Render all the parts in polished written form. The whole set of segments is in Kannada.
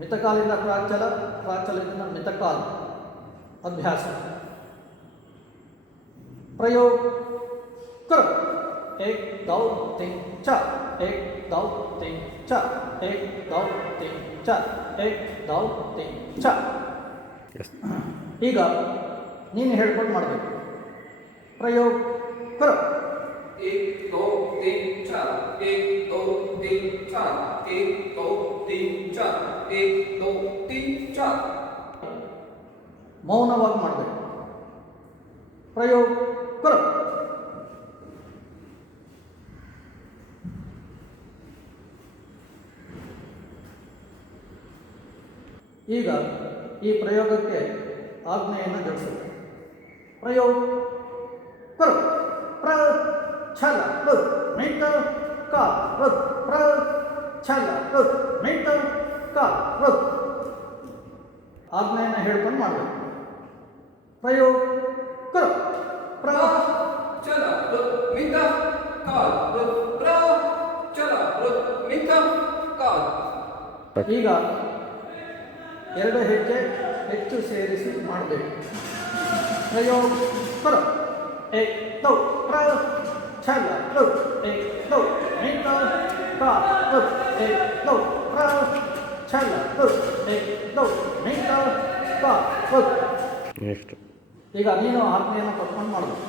ಮಿತಕಾಲಿಂದ ಪ್ರಾಚಲ, ಪ್ರಾಚಲದಿಂದ ಮಿತಕಾಲ ಅಭ್ಯಾಸ. ಪ್ರಯೋಗ ಕರ್. एक दो तीन चार, एक दो तीन चार, एक दो तीन चार, एक दो तीन चार. ಈಗ ನೀನು ಹೇಳ್ಕೊಂಡು ಮಾಡಬೇಕು. ಪ್ರಯೋಗ ಕರ. एक दो तीन चार, एक दो तीन चार, एक दो तीन चार, एक दो तीन चार. ಮೌನವಾಗಿ ಮಾಡಬೇಕು. ಪ್ರಯೋಗ ಕರ. ಈಗ ಈ ಪ್ರಯೋಗಕ್ಕೆ ಆಜ್ಞೆಯನ್ನು ಜೋಡಿಸಬೇಕು. ಪ್ರಯೋಗ ಕರ. ಪ್ರ ಛಲ ಮಿತ ಕ ಪ್ರ ಛಲ ಮಿತ ಕ. ಆಜ್ಞೆಯನ್ನು ಹೇಳ್ಕೊಂಡು ಮಾಡಬೇಕು. ಪ್ರಯೋಗ ಕರ. ಪ್ರ ಚಲ ಮಿತ ಕ ಪ್ರ ಚಲ ಮಿತ ಕ. ಈಗ ಎರಡು ಹೆಜ್ಜೆ ಹೆಚ್ಚು ಸೇರಿಸಿ ಮಾಡಬೇಕು. ಪ್ರಯೋಗ ಕರ. ಏಕ್ ದೋ ಪ್ರ ಛಲ ಏಕ್ ದೋ ಮಿತ ಕ ಏಕ್ ದೋ ಪ್ರ ಛಲ ಏಕ್ ದೋ ಮಿತ ಕ. ನೆಕ್ಸ್ಟ್ ಈಗ ನೀನು ಆಜ್ಞೆಯನ್ನು ಕೊಟ್ಕೊಂಡು ಮಾಡಬೇಕು.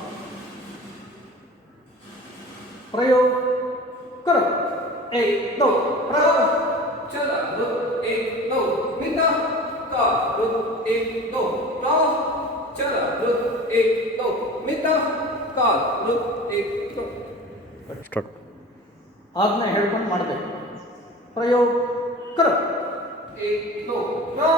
ಪ್ರಯೋಗ ಕರ. ಏಕ್ ದೋ ಪ್ರ ಚಲ एक दो मिता का एक दो रा चल एक दो मिता का एक दो. ಸ್ಟಾರ್ಟ್. ಆಜ್ಞೆ ಹೇಳ್ಕೊಂಡು ಮಾಡಬೇಕು. ಪ್ರಯೋಗ ಕರ. एक दो रा